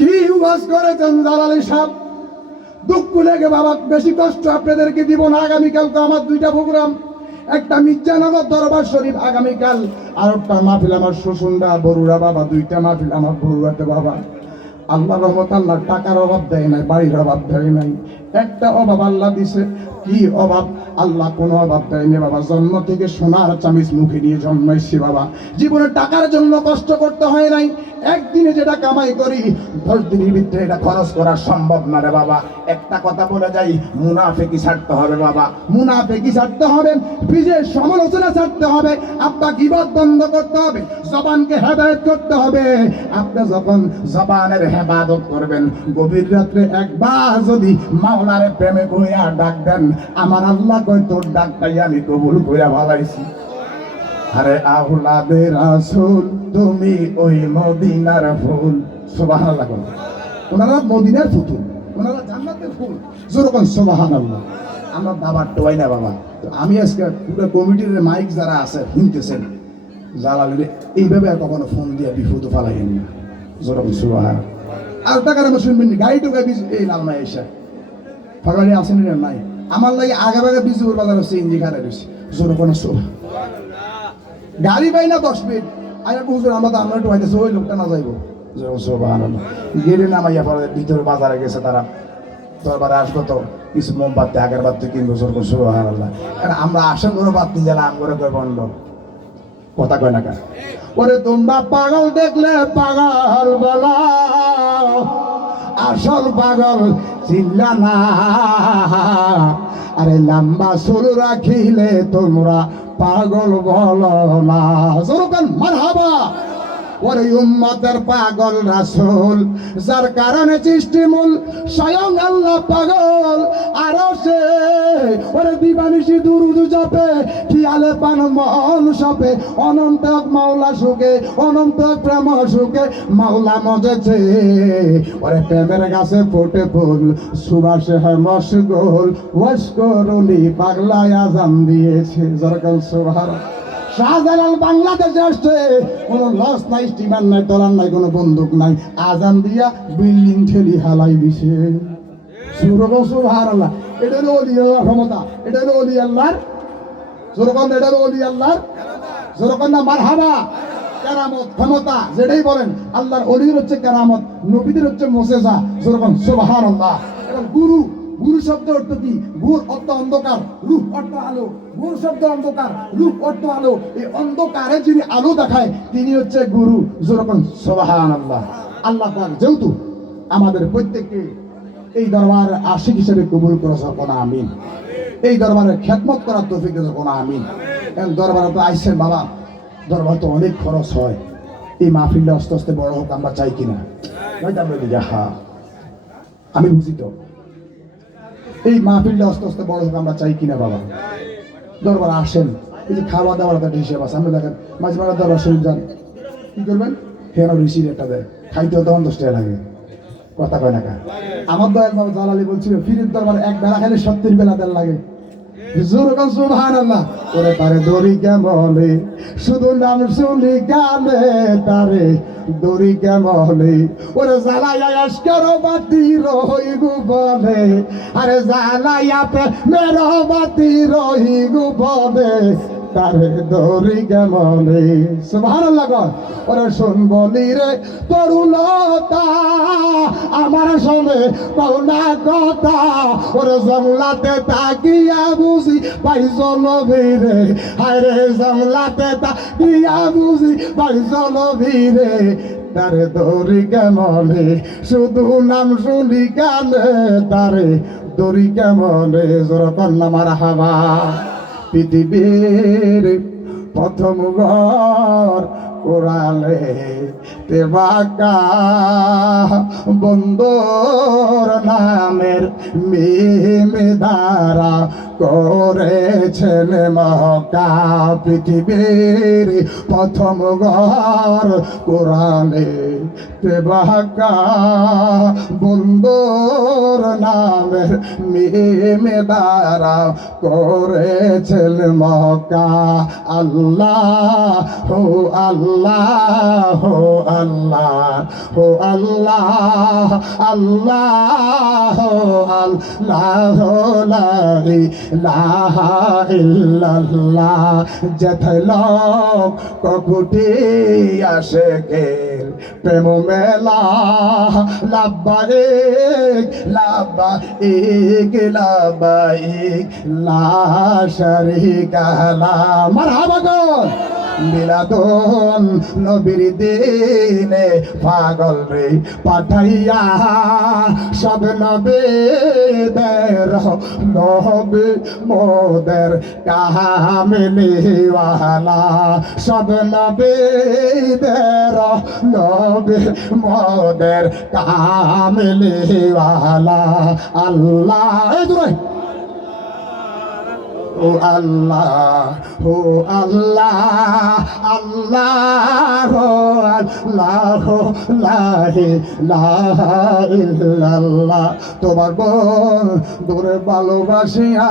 কি ওয়াজ করেছেন জালালী সাহেব? দুঃখ লেগে বাবা, বেশি কষ্ট আপনাদেরকে দিব না। আগামীকাল তো আমার দুইটা প্রোগ্রাম, একটা মির্জানগর দরবার শরীফ আগামীকাল, আর একটা মাহফিল আমার শ্বশুন্ডা বরুড়া বাবা। দুইটা মাহফিল আমার বরুড়াতে বাবা। আল্লাহ রহমত, আল্লাহ টাকার অভাব দেয় নাই, বাড়ির অভাব দেয় নাই। একটা অভাব আল্লাহ দিছে। কি অভাব? আল্লাহ কোনো অভাব দেয়নি বাবা। জন্ম থেকে সোনার চামিচ মুখে নিয়ে জন্মাইছি বাবা। জীবনে টাকার জন্য কষ্ট করতে হয় নাই। একদিনে যেটা কামাই করি 10 দিনের ভিতরে এটা খরচ করা সম্ভব না রে বাবা। একটা কথা বলে যাই, মুনাফিকি ছাড়তে হবে বাবা। মুনাফিকি ছাড়তে হবে, নিজের সমালোচনা ছাড়তে হবে, আপনার গীবত বন্ধ করতে হবে, জবানকে হেদায়েত করতে হবে। আপনি যখন জবানের হেফাজত করবেন, গভীর রাত্রে একবার যদি মাওলারে প্রেমে কইয়া ডাক দেন, আমার আল্লাহ কই তোর ডাকটাই আমি কবুল কইরা ভালাইছি। আরে আওলাদে রাসূল তুমি ওই মদিনার ফুল। সুবহানাল্লাহ। ওনারা মদিনার ফুল, ওনারা জান্নাতের ফুল। যেরকম সুবহানাল্লাহ। আমরা বাবার টোয়াই না বাবা। তো আমি আজকে পুরো কমিটির মাইক যারা আছে শুনতেছেন, জালালের এইভাবে আর কখনো ফোন দিয়ে বিপদ ফালাইেন না। যেরকম সুবহান। আর টাকার আমার শুনবেন গাড়ি টোকা বিজ এই লালমাই এসে ফাঁকাড়ি আসেন নাই। আমার লাগে আগে ভাগে বিজুর বাজার হচ্ছে ইঞ্জি খারাপ হয়েছে। যেরকম সুবহান। গাড়ি পাই না 10 মিনিট আগে হুজুর আমরা তো আমরা টোয়াইতেছে, ওই লোকটা না যাইবো। যেরকম সুবহানাল্লাহ। গেলে নামাইয়া পরে ভিতরে বাজারে গেছে তারা, দরবারে আসবো তো কিছু মোমবাতি আগের বাতি কিনবো। যেরকম সুবহানাল্লাহ। আমরা আসল করে বাতি জ্বালা আম করে কই বন্ধ কথা কয় না কেন? ওরে তোমরা পাগল দেখলে পাগল বলা, আসল পাগল চিল্লা না। আরে লম্বা চুল রাখিলে তোমরা পাগল বলো না। যেরকম মারহাবা। ওরে উম্মতের পাগল রাসূল, যার কারণে সৃষ্টি মূল স্বয়ং আল্লাহ পাগল। আর সে ওরে দিবানিশি দুরুদ জপে, খেয়ালে পান মন সপে, অনন্ত মাওলা সুখে, অনন্ত প্রেম সুখে মাওলা মজেছে। ওরে প্রেমের গাছে ফোটে ফুল, সুবাসে হয় মশগুল, ওয়াশকরুনি পাগলায় আজান দিয়েছে। যেরকম সুবহানাল্লাহ। শাহজালাল বাংলাদেশে আসছে, কোনো লস নাই, স্টিমার নাই, টলার নাই, কোনো বন্দুক নাই, আজান দিয়া বিল্ডিং ঠেলি হালাই দিছে। সুবহানাল্লাহ। এটা হলো ওলি আল্লাহর ক্ষমতা, এটা হলো ওলি আল্লাহর যেরকম, এটা হলো ওলি আল্লাহর যেরকম না মারহাবা। কেরামত ক্ষমতা যেটাই বলেন, আল্লাহর ওলির হচ্ছে কেরামত, নবীদের হচ্ছে মোজেজা। যেরকম সুবহানাল্লাহ। এবং গুরু, গুরু শব্দ অর্থ কি? গুর অর্থ অন্ধকার, রূপ অর্থ আলো। গুরু শব্দ অন্ধকার, রূপ অর্থ আলো। এই অন্ধকারে যিনি আলো দেখায় তিনি হচ্ছে গুরু। যেরকম সুবহানাল্লাহ। আল্লাহ পাক যেহেতু আমাদের প্রত্যেককে এই দরবার আশিক হিসেবে কবুল করে যখন আমিন। এই দরবারে খেদমত করার তৌফিক দেন যখন আমিন। এবং দরবারে তো আইসেন বাবা, দরবার তো অনেক খরচ হয়। এই মাহফিলটা আস্তে আস্তে বড় হোক আমরা চাই কিনা? হ্যাঁ, আমি বুঝি তো। এই মাহফিলটা আস্তে আস্তে বড় হোক আমরা চাই কিনা বাবা? দরবার আসেন, এই যে খাওয়া দাওয়ার একটা হিসেব আছে। আমরা দেখেন মাঝে মাঝে দরবার শরীফ যান, কি করবেন? হেন রিসিট একটা দেয়, খাইতেও তখন 10 টাকা লাগে। কথা কয় না কা? আমার দয়াল বাবা জালালি বলছিল ফিরির দরবার এক বেলা খাইলে 70 বেলা দেন লাগে। যেরকম সুবহানাল্লাহ। ওরে তারে দড়ি কেমনে, শুধু নাম শুনি গানে তারে দড়ি কেমনে। ওরে জ্বালাইয়া আজকের বাতি রহিগু বলে, আরে জ্বালাইয়া মের বাতি রহিগু বলে, তারে দড়ি কেমনে। সুবহানাল্লাহ। ওরে শোন বলি রে তরুলতা, আমার শোনে কওনা কথা। ওরে জংলাতে তাকিয়া বুঝি পাইছো নবীরে, হায় রে জংলাতে তাকিয়া বুঝি পাইছো নবীরে, তারে দড়ি কেমনে, শুধু নাম শুনি গানে তারে দড়ি কেমনে। যেরকম না মারহাবা। পৃথিবীর প্রথম ঘর কোরালে তেবাকা, বন্দর নামের মেয়ে দ্বারা করেছেন মক্কা পৃথিবীর প্রথম ঘর কোরআনে বাঁকা বন্ধুর নামের মিমে দ্বারা করেছেন মক্কা আল্লাহ হো আল্লাহ হো আল্লাহ হো আল্লাহ আল্লাহ হো আল্লাহ লা ইলাহা ইল্লাল্লাহ যেথায় লোক ককুটি আশেকের প্রেম মেলা লাব্বাইক লাব্বাইক লাব্বাইক লা শারীকা লা মারহাবা গো মিলাদুন নবীর দিনে পাগল রে পাঠাইয়া সব নবীদের নবী মোদের কামিলিওয়ালা সব নবীদের নবী মোদের কামিলিওয়ালা আল্লাহ এই দূরে ও আল্লাহ ও আল্লাহ আল্লাহ ও আল্লাহ লা ইলাহা ইল্লাল্লাহ তোমার বোন দূরে ভালোবাসিয়া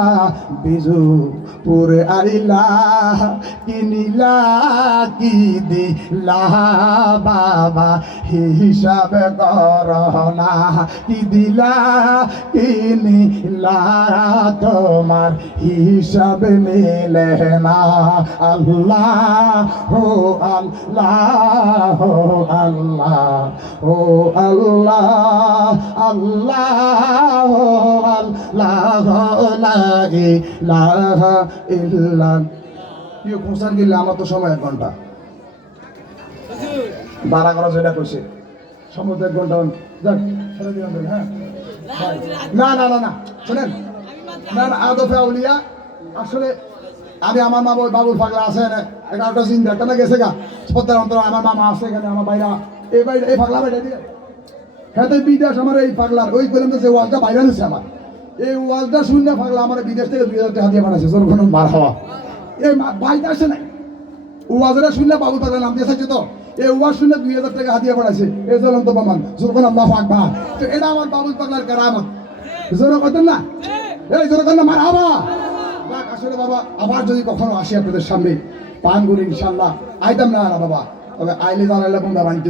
বিজু পুরে আইলা কিনিলা কি দিলা বাবা হিসাবে করনা কি দিলা কিনিলা তোমার হিসাব মিলে না আল্লাহ ও আল্লাহ ও আল্লাহ ও আল্লাহ আল্লাহ ও আল্লাহ লা ইলাহা ইল্লাল্লাহ প্রিয় কোরআন গিলে আমার তো সময় 1 ঘন্টা বারা করা যেটা কইছে সময় 1 ঘন্টা যাক ছেড়ে দিলাম হ্যাঁ না না না না শুনেন না না আদফে আউলিয়া আসলে আমি আমার মা বাবুর পাগলা আছে 11টা দিন একটা না গেছে গা সত্তর অন্তর আমার মামা আছে এখানে আমার বাইরা এই বাইরে এই পাগলা বাইরে দিয়ে হ্যাঁ তো বিদেশ আমার এই পাগলার ওই করলাম যে ওয়ালটা বাইরে নিচ্ছে আমার এই ওয়ালটা শূন্য পাগলা আমার বিদেশ থেকে 2000 টাকা দিয়ে পাঠাচ্ছে তোর কোনো মার হওয়া এই বাইরে আসে নাই ওয়াজরা শূন্য বাবু পাগলা নাম দিয়ে থাকছে তো এই ওয়াজ শূন্য 2000 টাকা হাতিয়ে পাঠাচ্ছে এই জ্বলন্ত প্রমাণ যখন আল্লাহু আকবার তো এটা আমার বাবুল পাগলার কারামত জোরে কথা না এই জোরে কথা মার হওয়া আসলে বাবা আবার যদি কখনো আসি আপনাদের সামনে পানগুলি ইনশাল্লাহ আইতাম না বাবা তবে আইলে জানাইলে বন্ধা বানিতে